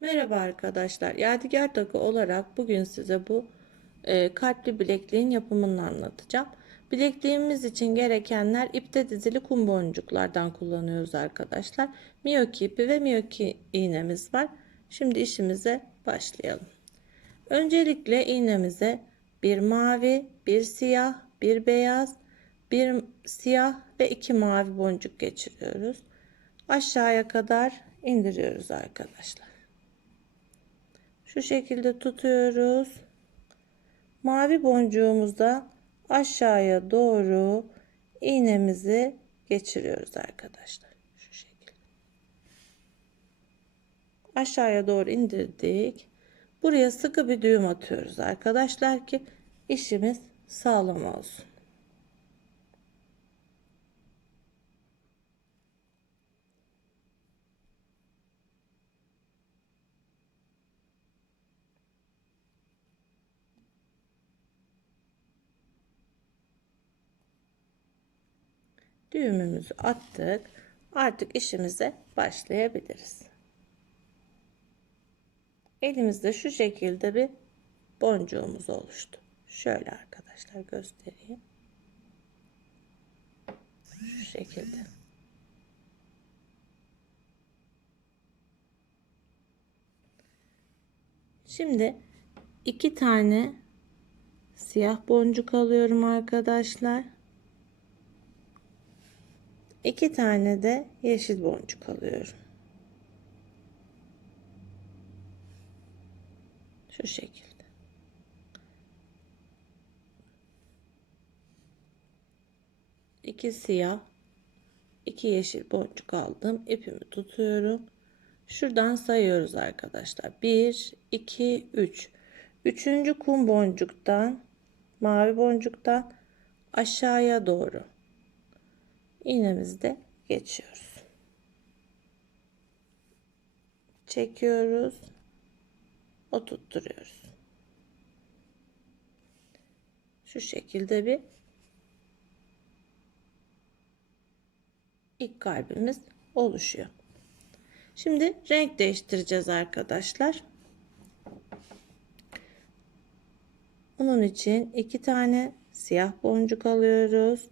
Merhaba arkadaşlar. Yadigar takı olarak bugün size bu e, kalpli bilekliğin yapımını anlatacağım. Bilekliğimiz için gerekenler ipte dizili kum boncuklardan kullanıyoruz arkadaşlar. Miyoki ipi ve miyoki iğnemiz var. Şimdi işimize başlayalım. Öncelikle iğnemize bir mavi, bir siyah, bir beyaz, bir siyah ve iki mavi boncuk geçiriyoruz. Aşağıya kadar indiriyoruz arkadaşlar. Şu şekilde tutuyoruz. Mavi boncuğumuzda aşağıya doğru iğnemizi geçiriyoruz arkadaşlar. Şu şekilde. Aşağıya doğru indirdik. Buraya sıkı bir düğüm atıyoruz arkadaşlar ki işimiz sağlam olsun. Düğümümüzü attık. Artık işimize başlayabiliriz. Elimizde şu şekilde bir boncuğumuz oluştu. Şöyle arkadaşlar göstereyim. Şu şekilde. Şimdi iki tane siyah boncuk alıyorum arkadaşlar. İki tane de yeşil boncuk alıyorum. Şu şekilde. İki siyah, iki yeşil boncuk aldım. İpimi tutuyorum. Şuradan sayıyoruz arkadaşlar. 1, 2, 3. Üçüncü kum boncuktan, mavi boncuktan aşağıya doğru iğnemizde geçiyoruz. Çekiyoruz. Oturtturuyoruz. Şu şekilde bir ilk kalbimiz oluşuyor. Şimdi renk değiştireceğiz arkadaşlar. Bunun için iki tane siyah boncuk alıyoruz.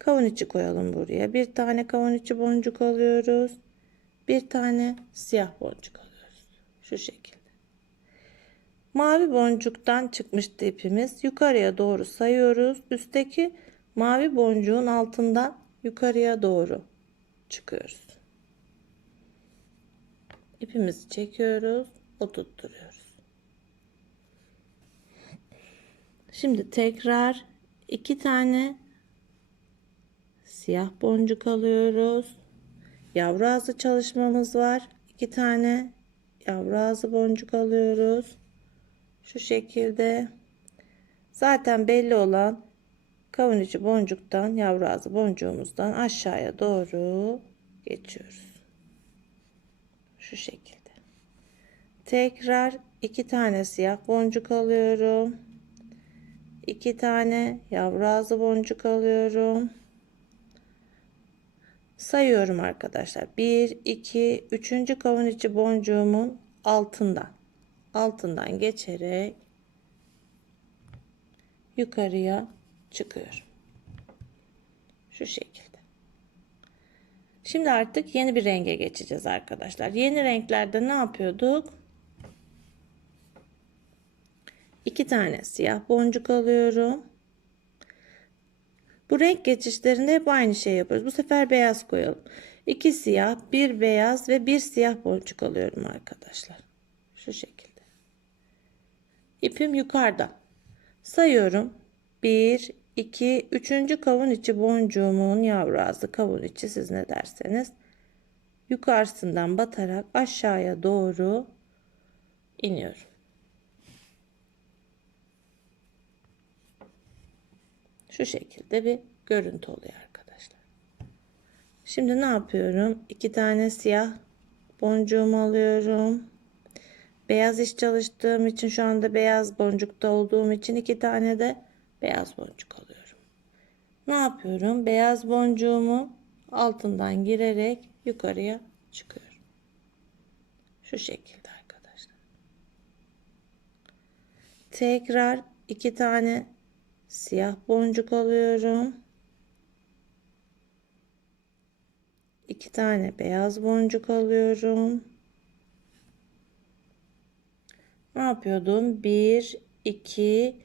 Kavun içi koyalım buraya. Bir tane kavun içi boncuk alıyoruz. Bir tane siyah boncuk alıyoruz. Şu şekilde. Mavi boncuktan çıkmıştı ipimiz. Yukarıya doğru sayıyoruz. Üstteki mavi boncuğun altından yukarıya doğru çıkıyoruz. İpimizi çekiyoruz. Oturtturuyoruz. Şimdi tekrar iki tane siyah boncuk alıyoruz. Yavru ağzı çalışmamız var. İki tane yavru ağzı boncuk alıyoruz. Şu şekilde. Zaten belli olan kavun içi boncuktan yavru ağzı boncuğumuzdan aşağıya doğru geçiyoruz. Şu şekilde. Tekrar iki tane siyah boncuk alıyorum. İki tane yavru ağzı boncuk alıyorum sayıyorum arkadaşlar. 1 2 3. kavun içi boncuğumun altından. Altından geçerek yukarıya çıkıyorum. Şu şekilde. Şimdi artık yeni bir renge geçeceğiz arkadaşlar. Yeni renklerde ne yapıyorduk? İki tane siyah boncuk alıyorum bu renk geçişlerinde hep aynı şey yapıyoruz. Bu sefer beyaz koyalım. 2 siyah, bir beyaz ve bir siyah boncuk alıyorum arkadaşlar. Şu şekilde. İpim yukarıda. Sayıyorum. 1, 2, 3. kavun içi boncuğumun yavru ağzı kavun içi siz ne derseniz. Yukarısından batarak aşağıya doğru iniyorum. Şu şekilde bir görüntü oluyor arkadaşlar. Şimdi ne yapıyorum? İki tane siyah boncuğumu alıyorum. Beyaz iş çalıştığım için şu anda beyaz boncukta olduğum için iki tane de beyaz boncuk alıyorum. Ne yapıyorum? Beyaz boncuğumu altından girerek yukarıya çıkıyorum. Şu şekilde arkadaşlar. Tekrar iki tane siyah boncuk alıyorum. iki tane beyaz boncuk alıyorum. Ne yapıyordum? 1 2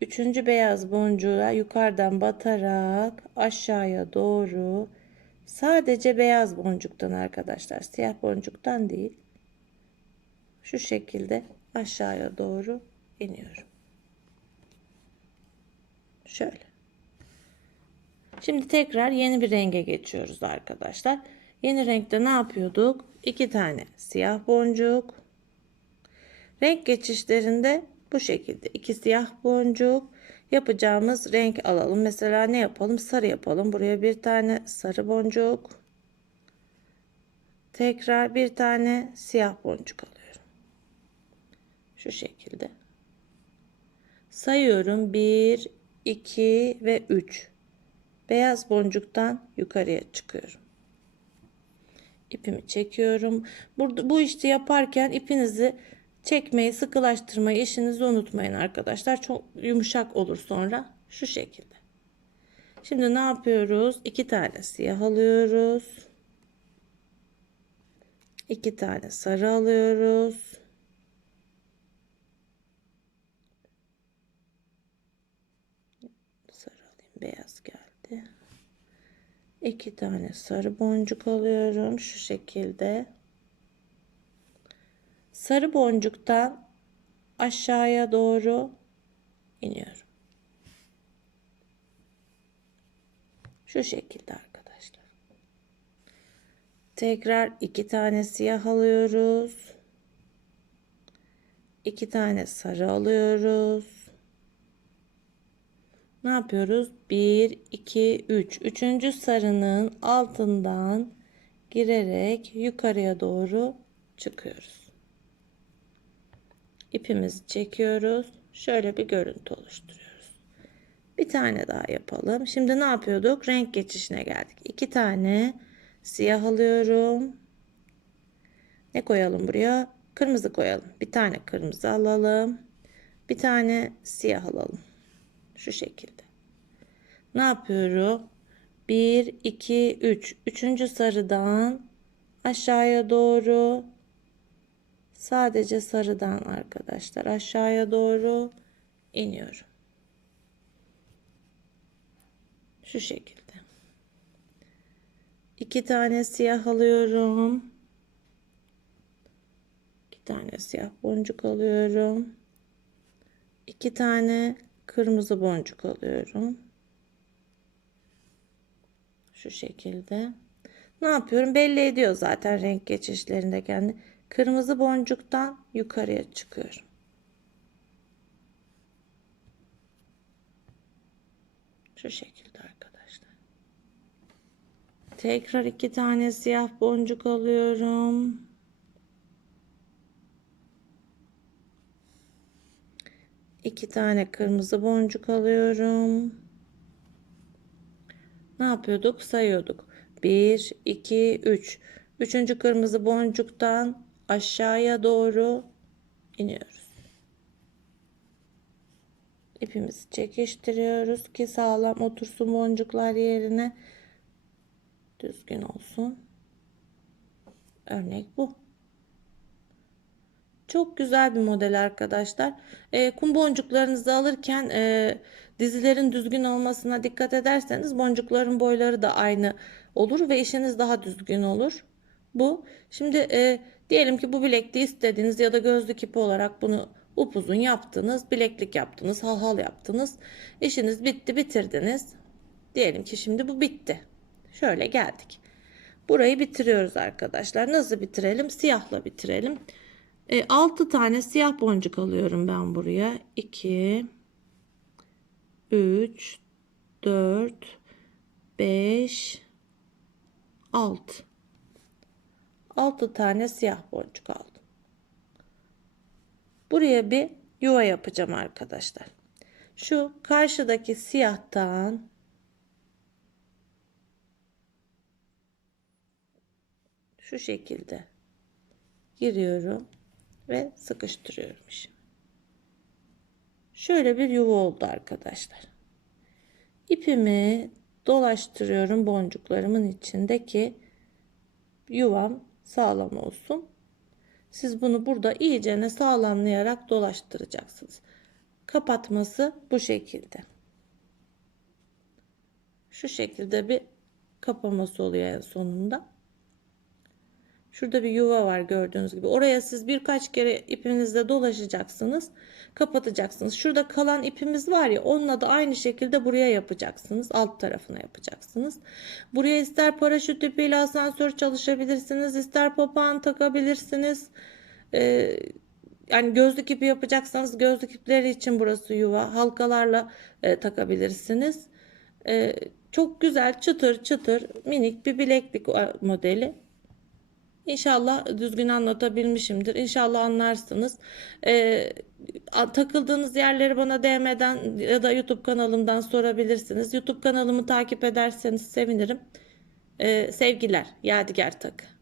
üçüncü beyaz boncuğa yukarıdan batarak aşağıya doğru sadece beyaz boncuktan arkadaşlar siyah boncuktan değil şu şekilde aşağıya doğru iniyorum şöyle Şimdi tekrar yeni bir renge geçiyoruz arkadaşlar. Yeni renkte ne yapıyorduk? İki tane siyah boncuk. Renk geçişlerinde bu şekilde iki siyah boncuk yapacağımız renk alalım. Mesela ne yapalım? Sarı yapalım. Buraya bir tane sarı boncuk. Tekrar bir tane siyah boncuk alıyorum. Şu şekilde. Sayıyorum. 1, 2 ve 3 beyaz boncuktan yukarıya çıkıyorum. İpimi çekiyorum. Burada bu işi yaparken ipinizi çekmeyi, sıkılaştırmayı işinizi unutmayın arkadaşlar. Çok yumuşak olur sonra. Şu şekilde. Şimdi ne yapıyoruz? İki tane siyah alıyoruz. İki tane sarı alıyoruz. Sarı alayım. Beyaz geldi. İki tane sarı boncuk alıyorum. Şu şekilde. Sarı boncuktan aşağıya doğru iniyorum. Şu şekilde arkadaşlar. Tekrar iki tane siyah alıyoruz. İki tane sarı alıyoruz ne yapıyoruz? 1, 2, 3. Üçüncü sarının altından girerek yukarıya doğru çıkıyoruz. İpimizi çekiyoruz. Şöyle bir görüntü oluşturuyoruz. Bir tane daha yapalım. Şimdi ne yapıyorduk? Renk geçişine geldik. İki tane siyah alıyorum. Ne koyalım buraya? Kırmızı koyalım. Bir tane kırmızı alalım. Bir tane siyah alalım. Şu şekilde. Ne yapıyorum? 1, 2, 3. Üçüncü sarıdan aşağıya doğru sadece sarıdan arkadaşlar aşağıya doğru iniyorum. Şu şekilde. İki tane siyah alıyorum. İki tane siyah boncuk alıyorum. İki tane kırmızı boncuk alıyorum. Şu şekilde. Ne yapıyorum? Belli ediyor zaten renk geçişlerinde kendi. Kırmızı boncuktan yukarıya çıkıyorum. Şu şekilde arkadaşlar. Tekrar iki tane siyah boncuk alıyorum. İki tane kırmızı boncuk alıyorum. Ne yapıyorduk? Sayıyorduk. 1, 2, 3. Üçüncü kırmızı boncuktan aşağıya doğru iniyoruz. İpimizi çekiştiriyoruz ki sağlam otursun boncuklar yerine. Düzgün olsun. Örnek bu. Çok güzel bir model arkadaşlar. E, kum boncuklarınızı alırken e, dizilerin düzgün olmasına dikkat ederseniz boncukların boyları da aynı olur ve işiniz daha düzgün olur. Bu. Şimdi e, diyelim ki bu bilekliği istediğiniz ya da gözlük ipi olarak bunu upuzun yaptınız. Bileklik yaptınız. Halhal yaptınız. İşiniz bitti bitirdiniz. Diyelim ki şimdi bu bitti. Şöyle geldik. Burayı bitiriyoruz arkadaşlar. Nasıl bitirelim? Siyahla bitirelim. E, 6 tane siyah boncuk alıyorum ben buraya. 2 3 4 5 6 6 tane siyah boncuk aldım. Buraya bir yuva yapacağım arkadaşlar. Şu karşıdaki siyahtan şu şekilde giriyorum ve sıkıştırıyorum şimdi. Şöyle bir yuva oldu arkadaşlar. İpimi dolaştırıyorum boncuklarımın içindeki yuvam sağlam olsun. Siz bunu burada iyicene sağlamlayarak dolaştıracaksınız. Kapatması bu şekilde. Şu şekilde bir kapaması oluyor en sonunda. Şurada bir yuva var gördüğünüz gibi. Oraya siz birkaç kere ipinizle dolaşacaksınız. Kapatacaksınız. Şurada kalan ipimiz var ya onunla da aynı şekilde buraya yapacaksınız. Alt tarafına yapacaksınız. Buraya ister paraşüt ipiyle asansör çalışabilirsiniz. ister papağan takabilirsiniz. Ee, yani gözlük ipi yapacaksanız gözlük ipleri için burası yuva. Halkalarla e, takabilirsiniz. Ee, çok güzel çıtır çıtır minik bir bileklik e, modeli. İnşallah düzgün anlatabilmişimdir. İnşallah anlarsınız. Ee, takıldığınız yerleri bana DM'den ya da YouTube kanalımdan sorabilirsiniz. YouTube kanalımı takip ederseniz sevinirim. Ee, sevgiler, Yadigar Takı.